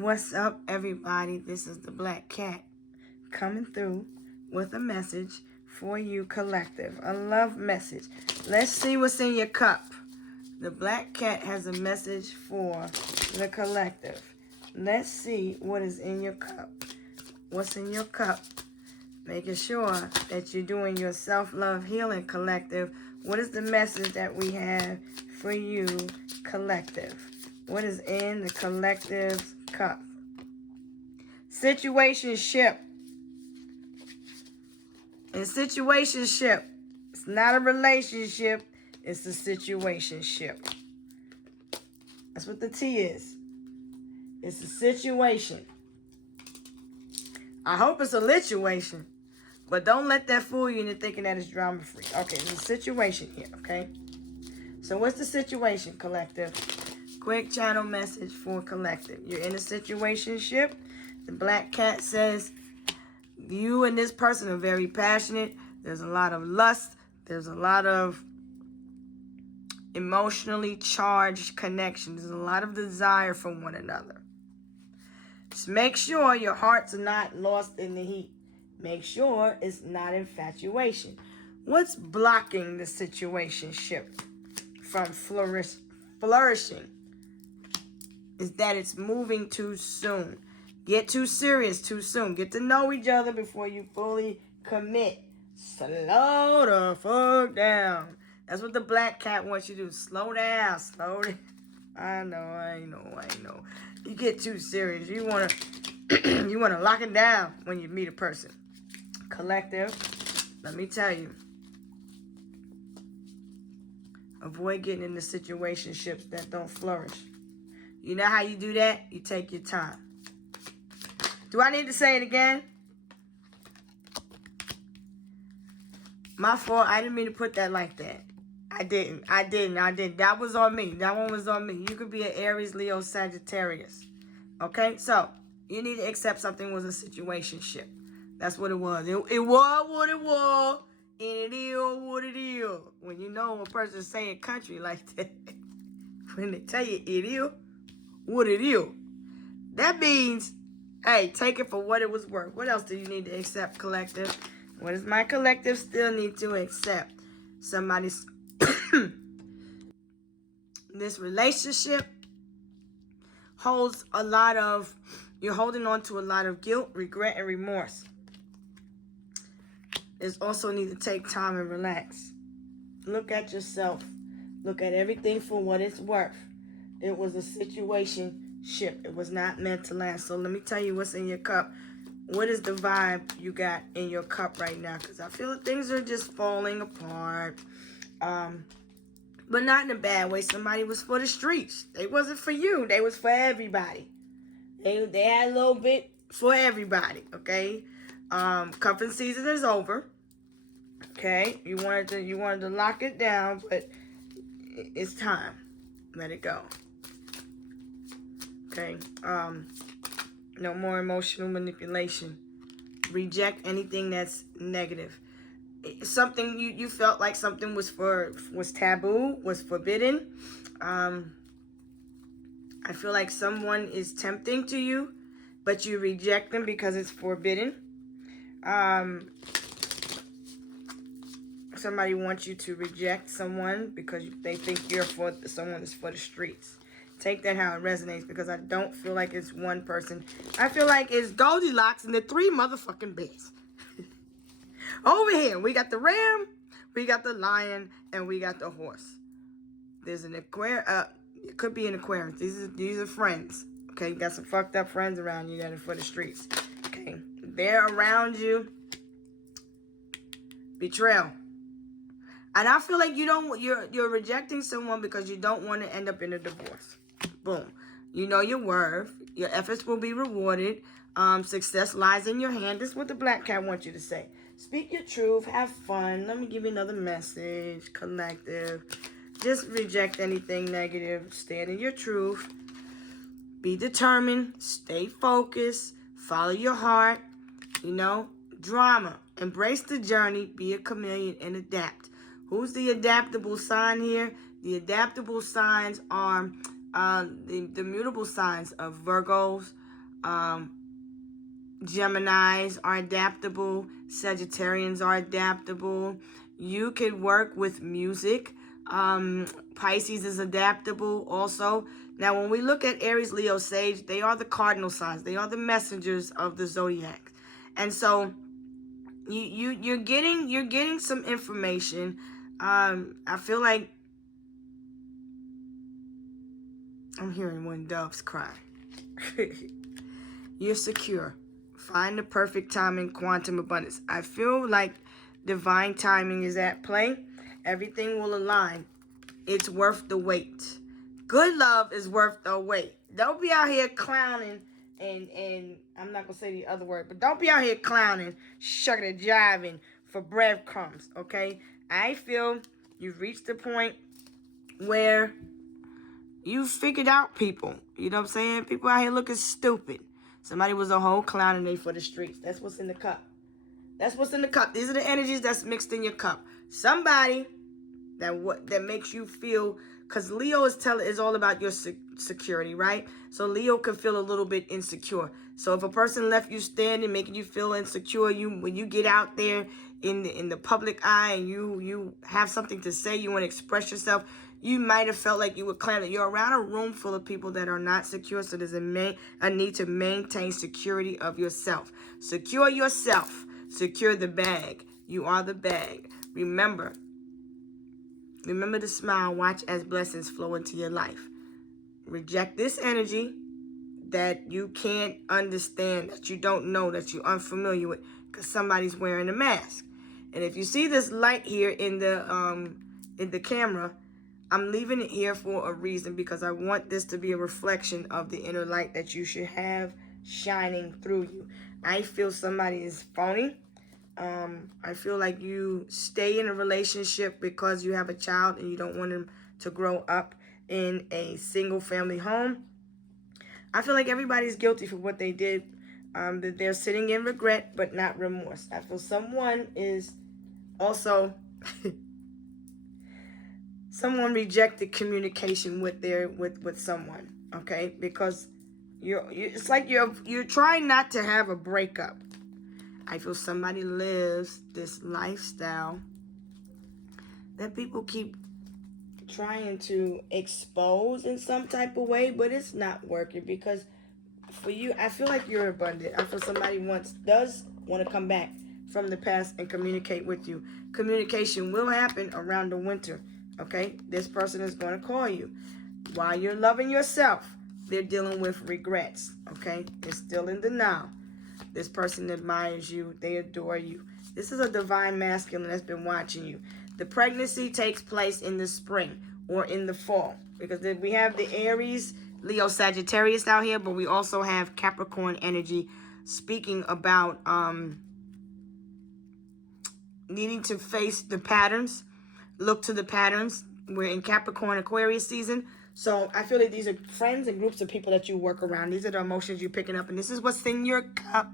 What's up, everybody? This is the Black Cat coming through with a message for you, collective. A love message. Let's see what's in your cup. The Black Cat has a message for the collective. Let's see what is in your cup. What's in your cup? Making sure that you're doing your self-love healing, collective. What is the message that we have for you, collective? What is in the collective's cup? Situationship. In situationship, it's not a relationship, it's a situationship. That's what the T is. It's a situation. I hope it's a lituation, but don't let that fool you into thinking that it's drama-free. Okay, there's a situation here, okay? So what's the situation, collective? Quick channel message for collective. You're in a situationship. The Black Cat says you and this person are very passionate. There's a lot of lust. There's a lot of emotionally charged connection. There's a lot of desire for one another. Just make sure your hearts are not lost in the heat. Make sure it's not infatuation. What's blocking the situationship from flourishing is that it's moving too soon. Get too serious too soon. Get to know each other before you fully commit. Slow the fuck down. That's what the Black Cat wants you to do. Slow down. Slow down. I know. You get too serious. You wanna you wanna lock it down when you meet a person. Collective, let me tell you. Avoid getting into situationships that don't flourish. You know how you do that? You take your time. Do I need to say it again? My fault. I didn't mean to put that like that. I didn't. That was on me. That one was on me. You could be an Aries, Leo, Sagittarius. Okay? So, you need to accept something was a situationship. That's what it was. It was what it was. And it is what it is. When you know a person's saying country like that. When they tell you it is what it is. That means, hey, take it for what it was worth. What else do you need to accept, collective? What does my collective still need to accept? Somebody's... This relationship holds a lot of... You're holding on to a lot of guilt, regret, and remorse. There's also need to take time and relax. Look at yourself. Look at everything for what it's worth. It was a situationship. It was not meant to last. So let me tell you what's in your cup. What is the vibe you got in your cup right now? Because I feel that things are just falling apart. But not in a bad way. Somebody was for the streets. They wasn't for you. They was for everybody. They had a little bit for everybody. Okay. Cuffing season is over. Okay. You wanted to lock it down, but it's time. Let it go. Okay. No more emotional manipulation. Reject anything that's negative. Something you felt like something was taboo, was forbidden. I feel like someone is tempting to you, but you reject them because it's forbidden. Somebody wants you to reject someone because they think someone is for the streets. Take that how it resonates, because I don't feel like it's one person. I feel like it's Goldilocks and the three motherfucking bears. Over here, we got the ram, we got the lion, and we got the horse. There's an Aquarius. It could be an Aquarius. These are friends. Okay, you got some fucked up friends around you that are for the streets. Okay, they're around you. Betrayal. And I feel like you're rejecting someone because you don't want to end up in a divorce. Boom. You know your worth. Your efforts will be rewarded. Success lies in your hand. This is what the Black Cat wants you to say. Speak your truth. Have fun. Let me give you another message. Collective. Just reject anything negative. Stand in your truth. Be determined. Stay focused. Follow your heart. Drama. Embrace the journey. Be a chameleon and adapt. Who's the adaptable sign here? The adaptable signs are the mutable signs of Virgos, Geminis are adaptable. Sagittarians are adaptable. You can work with music. Pisces is adaptable also. Now, when we look at Aries, Leo, Sage, they are the cardinal signs. They are the messengers of the zodiac. And so you're getting some information. I feel like I'm hearing when doves cry. You're secure. Find the perfect time in quantum abundance. I feel like divine timing is at play. Everything will align. It's worth the wait. Good love is worth the wait. Don't be out here clowning and I'm not going to say the other word, but don't be out here clowning, shucking and jiving for breadcrumbs, okay? I feel you've reached the point where you figured out people. You know what I'm saying? People out here looking stupid. Somebody was a whole clown and they for the streets. That's what's in the cup. That's what's in the cup. These are the energies that's mixed in your cup. Somebody that makes you feel, because Leo is all about your security, right? So Leo can feel a little bit insecure. So if a person left you standing, making you feel insecure, when you get out there in the public eye and you have something to say, you want to express yourself, you might have felt like you were clowned. You're around a room full of people that are not secure, so there's a need to maintain security of yourself. Secure yourself. Secure the bag. You are the bag. Remember to smile. Watch as blessings flow into your life. Reject this energy that you can't understand, that you don't know, that you're unfamiliar with, because somebody's wearing a mask. And if you see this light here in the camera, I'm leaving it here for a reason, because I want this to be a reflection of the inner light that you should have shining through you. I feel somebody is phony. I feel like you stay in a relationship because you have a child and you don't want them to grow up in a single family home. I feel like everybody's guilty for what they did. That they're sitting in regret but not remorse. I feel someone is also someone rejected communication with someone, okay? Because it's like you're trying not to have a breakup. I feel somebody lives this lifestyle that people keep trying to expose in some type of way, but it's not working, because for you, I feel like you're abundant. I feel somebody does want to come back from the past and communicate with you. Communication will happen around the winter, okay? This person is going to call you. While you're loving yourself, they're dealing with regrets, okay? They're still in denial. This person admires you. They adore you. This is a divine masculine that's been watching you. The pregnancy takes place in the spring or in the fall, because we have the Aries, Leo, Sagittarius out here, but we also have Capricorn energy speaking about needing to face the patterns, look to the patterns. We're in Capricorn Aquarius season. So I feel like these are friends and groups of people that you work around. These are the emotions you're picking up, and this is what's in your cup.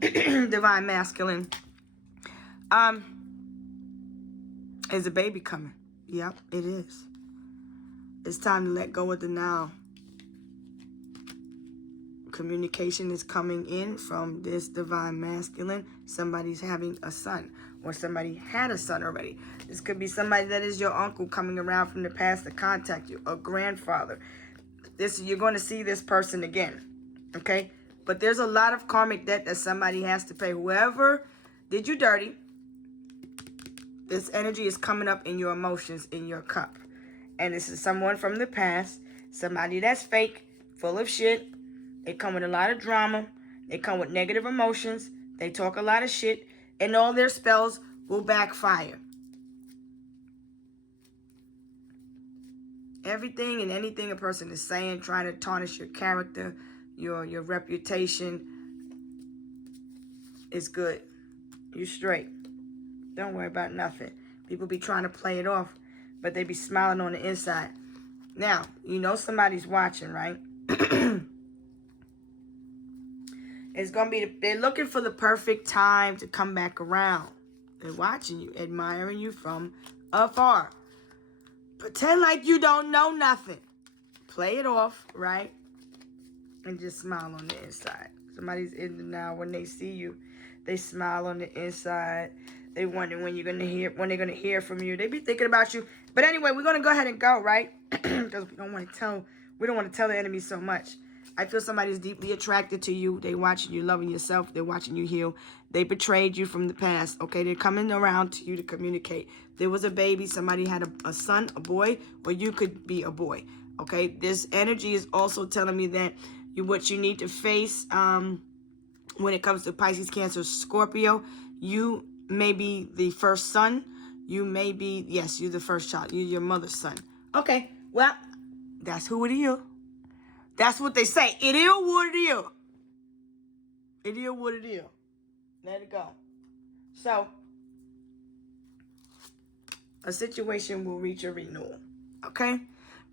Divine masculine. Is a baby coming? Yep, it is. It's time to let go of denial. Communication is coming in from this divine masculine. Somebody's having a son, or somebody had a son already. This could be somebody that is your uncle coming around from the past to contact you, a grandfather. You're going to see this person again, okay? But there's a lot of karmic debt that somebody has to pay. Whoever did you dirty, this energy is coming up in your emotions, in your cup. And this is someone from the past, somebody that's fake, full of shit. They come with a lot of drama. They come with negative emotions. They talk a lot of shit. And all their spells will backfire. Everything and anything a person is saying, trying to tarnish your character, your reputation, is good. You're straight. Don't worry about nothing. People be trying to play it off, but they be smiling on the inside. Now, you know somebody's watching, right? It's going to be, they're looking for the perfect time to come back around. They're watching you, admiring you from afar. Pretend like you don't know nothing. Play it off, right? And just smile on the inside. Somebody's in denial. When they see you, they smile on the inside. They wonder when they're gonna hear from you. They be thinking about you. But anyway, we're gonna go ahead and go, right? Because we don't want to tell the enemy so much. I feel somebody's deeply attracted to you. They watching you loving yourself. They're watching you heal. They betrayed you from the past. Okay, they're coming around to you to communicate. There was a baby. Somebody had a son, a boy, or you could be a boy. Okay, this energy is also telling me that what you need to face when it comes to Pisces, Cancer, Scorpio, you may be the first son. You may be, yes, you're the first child. You're your mother's son. Okay, well, that's who it is. That's what they say. It is what it is. It is what it is. Let it go. So, a situation will reach a renewal. Okay?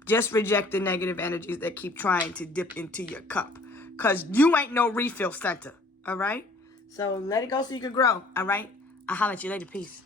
Just reject the negative energies that keep trying to dip into your cup. Because you ain't no refill center. All right? So, let it go so you can grow. All right? I'll holler at you later. Peace.